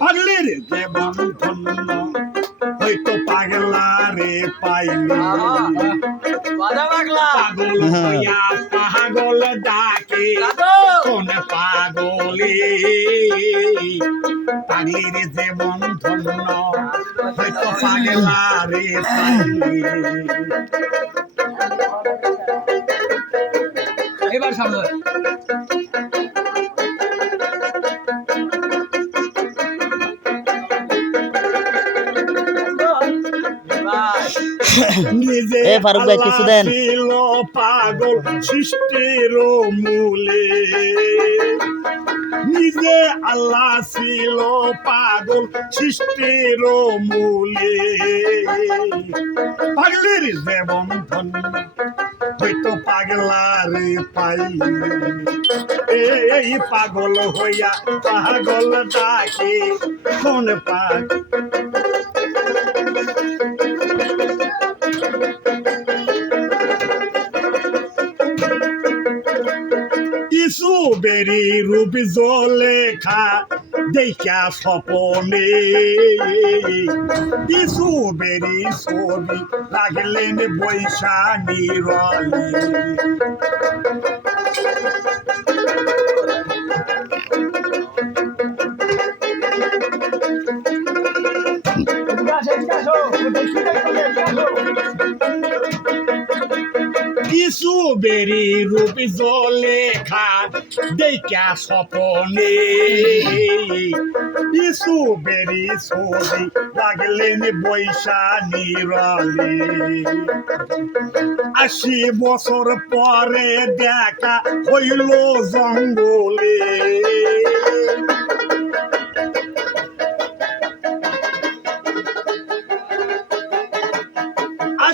পাগলের জীবন ধন্য হয়তো পাগলারে পাইলে। বাজা পাগলা। পাগল হইয়া পাগল ডাকে। কোন পাগলে? পাগলের জীবন ধন্য হয়তো পাগলারে পাইলে। এবার সামনে। এ ফারুক ভাই, কিছু দেন। ছিল পাগল সৃষ্টির মূলে। নিজে আল্লাহ ছিল পাগল সৃষ্টির মূলে। পাগলের যেমন ধন্য হয়তো পাগলার পাইলে এই পাগল হইয়া পাগল ডাকে কোন পাগ বেরি রূপ জলেখা দেখা স্বপনে। ইসু বেরি ছবি লাগলেন বৈশানী রলে। কিছু বেরি রূপ জলেখা দেখা স্বপনে। কিছু বেরি ছবি লাগলেন বৈশানী রলে আশি বছর পরে দেখা হইল জঙ্গলে।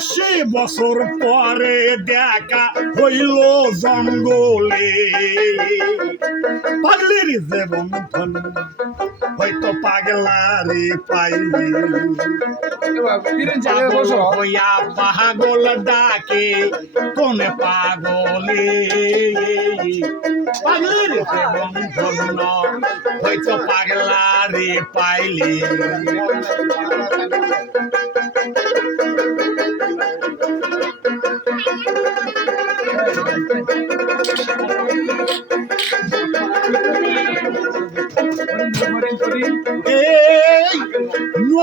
আশি বছর পরে দেখা হইল জঙ্গলে। পাগলের জীবন ধন্য হয়তো পাগলারে পাইলে। হইয়া পাগল ডাকে কোন পাগলে। পাগলের জীবন ধন্য হয়তো পাগলারে পাইলে।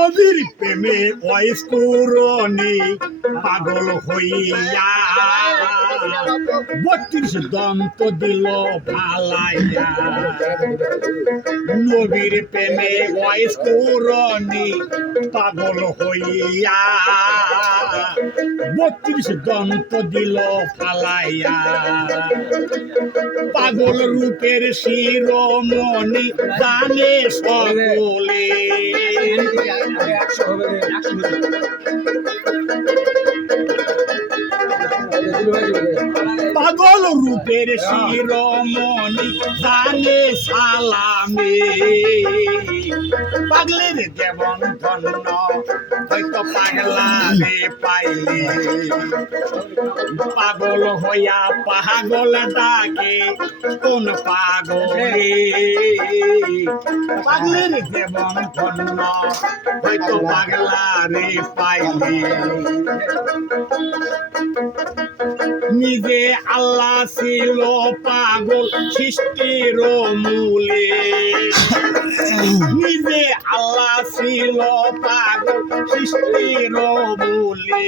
নদীর প্রেমে অস্কুরণে পাগল হইয়া। বত্রিশ দন্ত দিল ভালাইয়া। নবীর প্রেমে অস্কুরণে পাগল হইয়া। বত্রিশ দন্ত দিল ফালাইয়া পাগল রূপের শিরোমণি দানে সকলে। পাগল রূপের শিরোমণি দানে সালামে। পাগলের যেমন ধন্য, হয়তো পাগলারে পাইলে। পাগল হইয়া পাগল ডাকে, কোন পাগলে? পাগলের যেমন ধন্য, হয়তো পাগলারে পাইলে। নিজে আল্লাহ ছিল পাগল সৃষ্টির মূলে। নিজে আল্লাহ ছিল পাগল সৃষ্টির মূলে।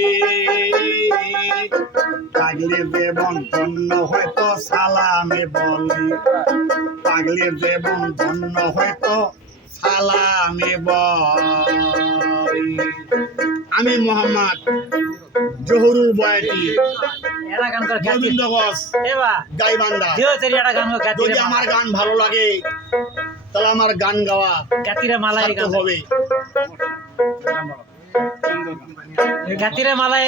পাগলের দেবন ধন্য হয়তো সালামে বলে। পাগলের দেবন ধন্য হয়তো সালামে বলে। আমি মোহাম্মদ জহুরুল বয়াতি। এটা গান কর খ্যাতি। গোবিন্দ ঘোষ এবা গাইবান্ধা। দিও তেরি এটা গান কর খ্যাতি যদি আমার গান ভালো লাগে তাহলে আমার গান গাওয়া খ্যাতিরে মালাই গান। হবে। খ্যাতিরে মালাই